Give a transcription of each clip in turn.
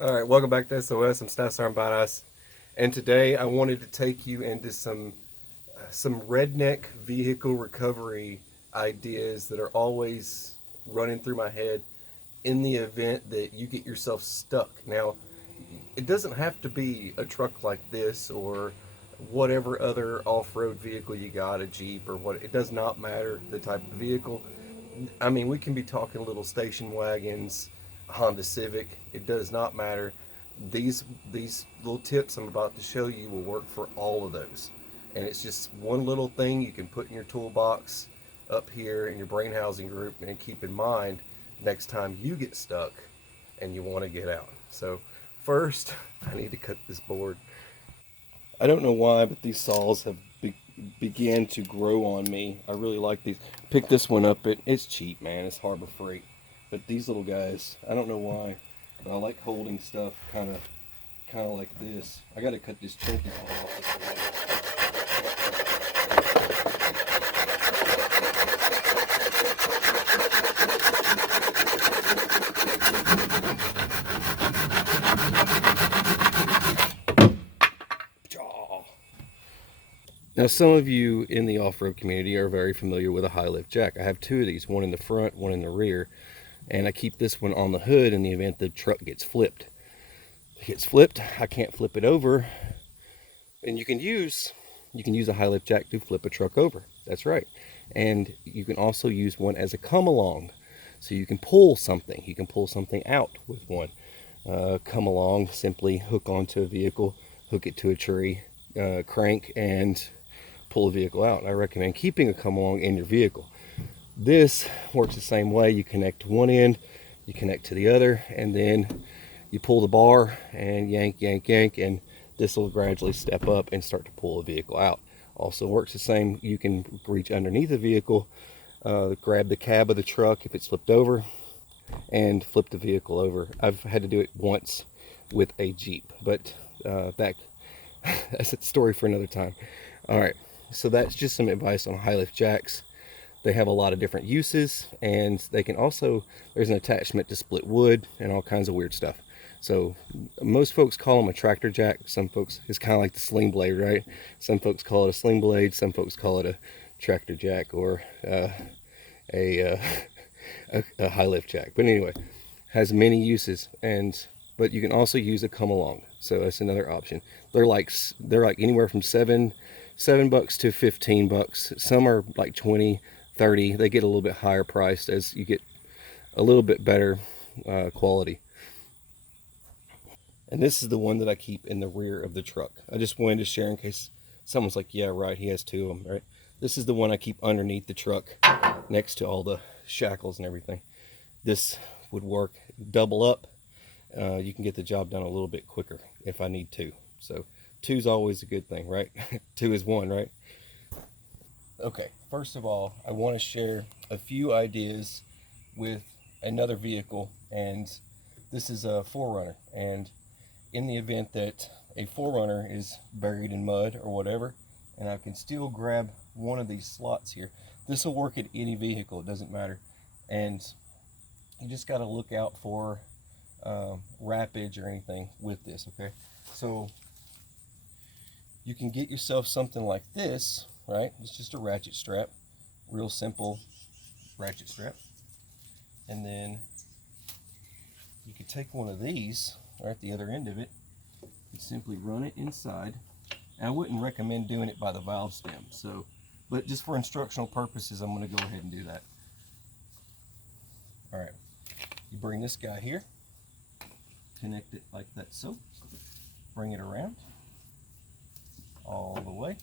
All right, welcome back to SOS. I'm Stas Armbadas, and today I wanted to take you into some redneck vehicle recovery ideas that are always running through my head in the event that you get yourself stuck. Now, it doesn't have to be a truck like this or whatever other off-road vehicle you got, a Jeep or what. It does not matter the type of vehicle. I mean, we can be talking little station wagons, Honda Civic. It does not matter. These little tips I'm about to show you will work for all of those. And it's just one little thing you can put in your toolbox up here in your brain housing group and keep in mind next time you get stuck and you want to get out. So first, I need to cut this board. I don't know why, but these saws have began to grow on me. I really like these. Pick this one up. It's cheap, man. It's Harbor Freight. But these little guys, I don't know why, but I like holding stuff kind of like this. I got to cut this chunky part off. Now, some of you in the off-road community are very familiar with a high lift jack. I have two of these, one in the front, one in the rear, and I keep this one on the hood in the event the truck gets flipped. If it gets flipped, I can't flip it over, and you can use a high lift jack to flip a truck over. That's right. And you can also use one as a come along, so you can pull something. You can pull something out with one. Come along, simply hook onto a vehicle, hook it to a tree, crank, and pull the vehicle out. I recommend keeping a come along in your vehicle. This works the same way. You connect to one end, you connect to the other, and then you pull the bar and yank, and this will gradually step up and start to pull the vehicle out. Also works the same. You can reach underneath the vehicle, grab the cab of the truck if it's flipped over, and flip the vehicle over. I've had to do it once with a Jeep, but that's a story for another time. All right, so that's just some advice on high lift jacks. They have a lot of different uses, and they can also, there's an attachment to split wood and all kinds of weird stuff. So most folks call them a tractor jack. Some folks, it's kind of like the sling blade, right? Some folks call it a sling blade. Some folks call it a tractor jack or a high lift jack. But anyway, has many uses, but you can also use a come along. So that's another option. They're like anywhere from $7 to $15. Some are like 20, 30. They get a little bit higher priced as you get a little bit better quality. And this is the one that I keep in the rear of the truck. I just wanted to share in case someone's like, yeah, right, he has two of them, right? This is the one I keep underneath the truck next to all the shackles and everything. This would work double up. You can get the job done a little bit quicker if I need to. So two's always a good thing, right? Two is one, right? Okay, first of all, I want to share a few ideas with another vehicle, and this is a 4Runner. And in the event that a 4Runner is buried in mud or whatever, and I can still grab one of these slots here, this will work at any vehicle, it doesn't matter. And you just got to look out for wrappage or anything with this, okay? So you can get yourself something like this, right? It's just a ratchet strap, real simple ratchet strap. And then you could take one of these right at the other end of it and simply run it inside. And I wouldn't recommend doing it by the valve stem, but just for instructional purposes, I'm going to go ahead and do that. All right, you bring this guy here, connect it like that, so bring it around all the way,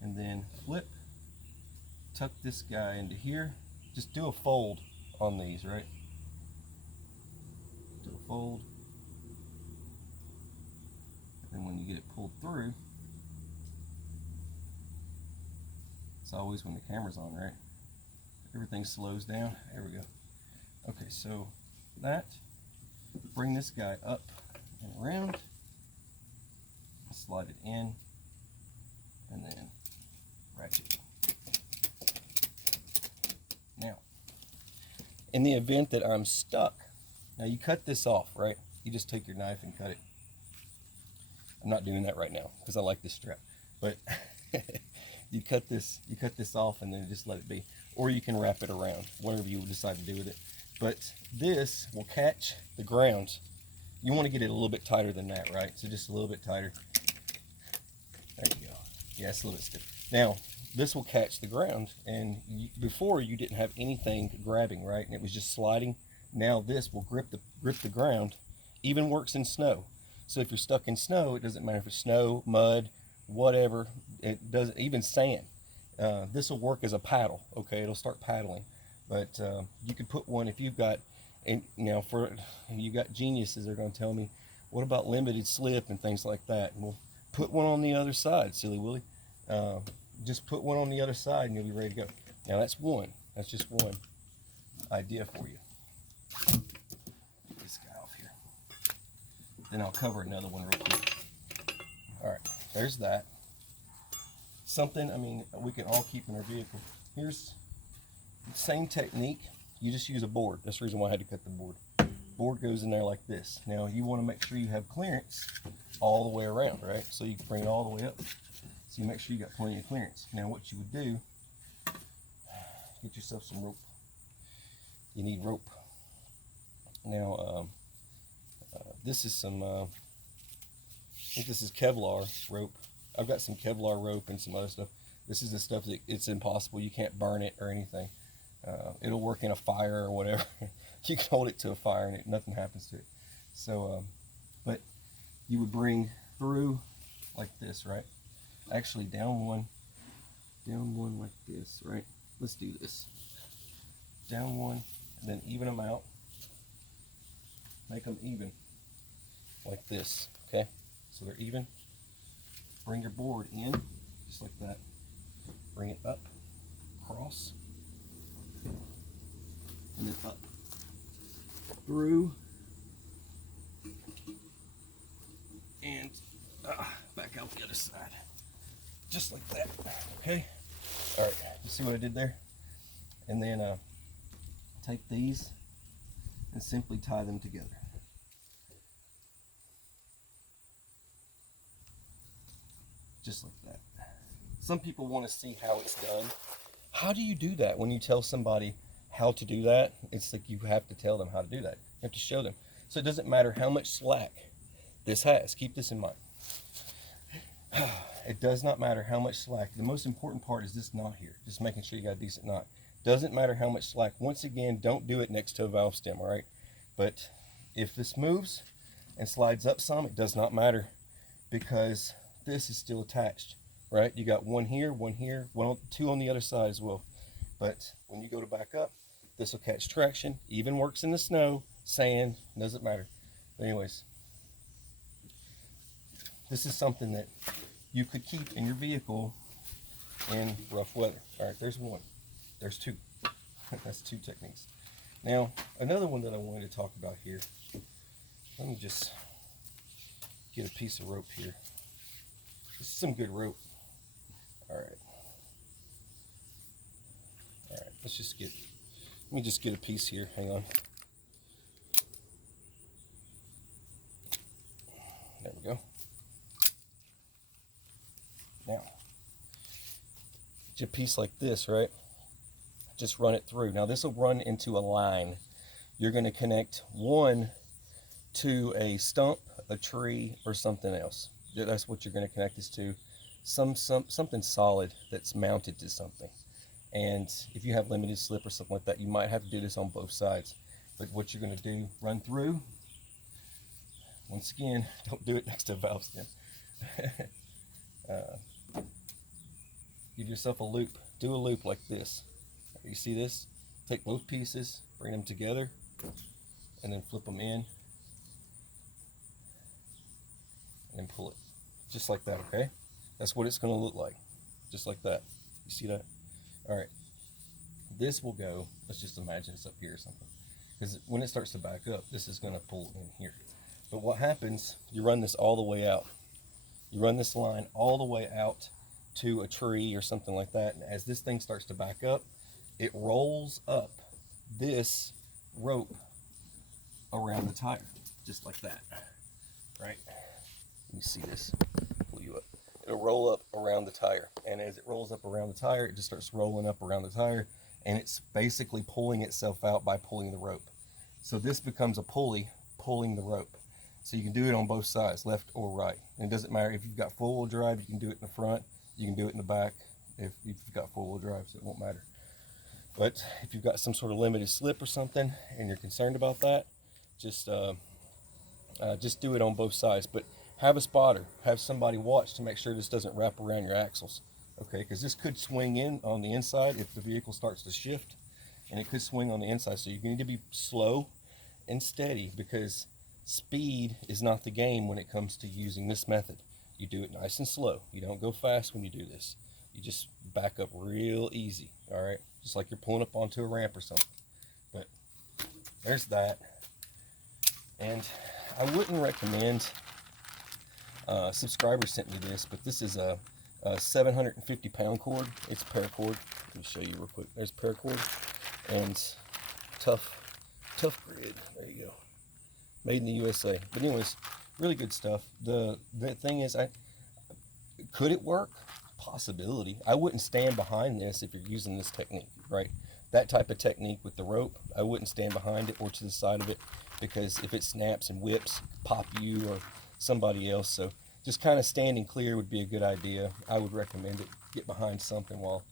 and then flip, tuck this guy into here. Just do a fold on these, right? Do a fold, and when you get it pulled through, it's always when the camera's on, right? Everything slows down. There we go. Okay, so that, bring this guy up and around, slide it in, and then ratchet. Now, in the event that I'm stuck, now you cut this off, right? you just take your knife and cut it. I'm not doing that right now because I like this strap, but you cut this off and then just let it be, or you can wrap it around, whatever you decide to do with it. But this will catch the ground. You want to get it a little bit tighter than that, right? So just a little bit tighter. There you go. Yeah, it's a little bit stiff. Now this will catch the ground, and before you didn't have anything grabbing, right? And it was just sliding. Now this will grip the ground. Even works in snow. So if you're stuck in snow, it doesn't matter if it's snow, mud, whatever. It doesn't, even sand. This will work as a paddle. Okay, it'll start paddling. But you could put one if you've got. And now for you got geniuses, they're going to tell me, what about limited slip and things like that? And we'll put one on the other side, silly Willy. Just put one on the other side and you'll be ready to go. Now that's one. That's just one idea for you. Get this guy off here. Then I'll cover another one real quick. All right, there's that. Something, I mean, we can all keep in our vehicle. Here's the same technique. You just use a board. That's the reason why I had to cut the board. Board goes in there like this. Now you want to make sure you have clearance all the way around, right? So you can bring it all the way up. So you make sure you got plenty of clearance. Now what you would do, get yourself some rope. You need rope. Now this is some, I think this is Kevlar rope. I've got some Kevlar rope and some other stuff. This is the stuff that it's impossible. You can't burn it or anything. It'll work in a fire or whatever. You can hold it to a fire and nothing happens to it. So, but you would bring through like this, right? Actually down one like this, right? Let's do this. Down one, and then even them out. Make them even, like this, okay? So they're even. Bring your board in, just like that. Bring it up, cross, and then up, through, and back out the other side, just like that, okay? All right, you see what I did there? And then take these and simply tie them together. Just like that. Some people want to see how it's done. How do you do that? When you tell somebody how to do that, it's like you have to tell them how to do that. You have to show them. So it doesn't matter how much slack this has. Keep this in mind. It does not matter how much slack. The most important part is this knot here. Just making sure you got a decent knot. Doesn't matter how much slack. Once again, don't do it next to a valve stem, all right? But if this moves and slides up some, it does not matter because this is still attached, right? You got one here, two on the other side as well. But when you go to back up, this will catch traction. Even works in the snow, sand, doesn't matter. But anyways, this is something that you could keep in your vehicle in rough weather. All right, there's one. There's two. That's two techniques. Now, another one that I wanted to talk about here. Let me just get a piece of rope here. This is some good rope. All right. All right, let me just get a piece here. Hang on. There we go. Now, get a piece like this, right? Just run it through. Now this will run into a line. You're going to connect one to a stump, a tree, or something else. That's what you're going to connect this to. Something solid that's mounted to something. And if you have limited slip or something like that, you might have to do this on both sides. But what you're going to do, run through. Once again, don't do it next to a valve stem. Give yourself a loop. Do a loop like this. You see this? Take both pieces, bring them together, and then flip them in, and then pull it. Just like that, okay? That's what it's going to look like. Just like that. You see that? All right. This will go, let's just imagine it's up here or something. Because when it starts to back up, this is going to pull in here. But what happens, you run this all the way out. You run this line all the way out to a tree or something like that. And as this thing starts to back up, it rolls up this rope around the tire. just like that, right? You see this, pull you up. It'll roll up around the tire, and as it rolls up around the tire, it just starts rolling up around the tire, and it's basically pulling itself out by pulling the rope. So this becomes a pulley pulling the rope. So you can do it on both sides, left or right. And it doesn't matter if you've got four-wheel drive, you can do it in the front, you can do it in the back if you've got four-wheel drive, so it won't matter. But if you've got some sort of limited slip or something and you're concerned about that, just do it on both sides. But have a spotter, have somebody watch to make sure this doesn't wrap around your axles, okay? Because this could swing in on the inside if the vehicle starts to shift, and it could swing on the inside. So you need to be slow and steady, because speed is not the game when it comes to using this method. You do it nice and slow. You don't go fast when you do this. You just back up real easy, all right? Just like you're pulling up onto a ramp or something. But there's that. And I wouldn't recommend, subscriber sent me this, but this is a 750-pound cord. It's paracord. Let me show you real quick. There's paracord and tough grid. There you go. Made in the USA. But anyways, really good stuff. The thing is, could it work? Possibility. I wouldn't stand behind this if you're using this technique, right? That type of technique with the rope, I wouldn't stand behind it or to the side of it, because if it snaps and whips, pop you or somebody else. So just kind of standing clear would be a good idea. I would recommend it. Get behind something while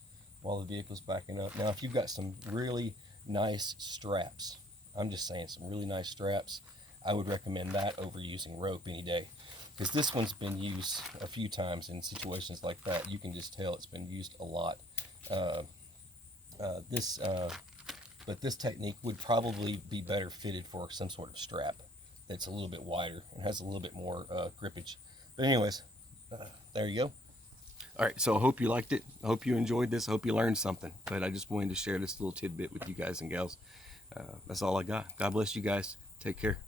the vehicle's backing up. Now, if you've got some really nice straps, I'm just saying, some really nice straps, I would recommend that over using rope any day, because this one's been used a few times in situations like that. You can just tell it's been used a lot. But this technique would probably be better fitted for some sort of strap that's a little bit wider and has a little bit more grippage. But anyways, there you go. All right, so I hope you liked it. I hope you enjoyed this. I hope you learned something. But I just wanted to share this little tidbit with you guys and gals. That's all I got. God bless you guys. Take care.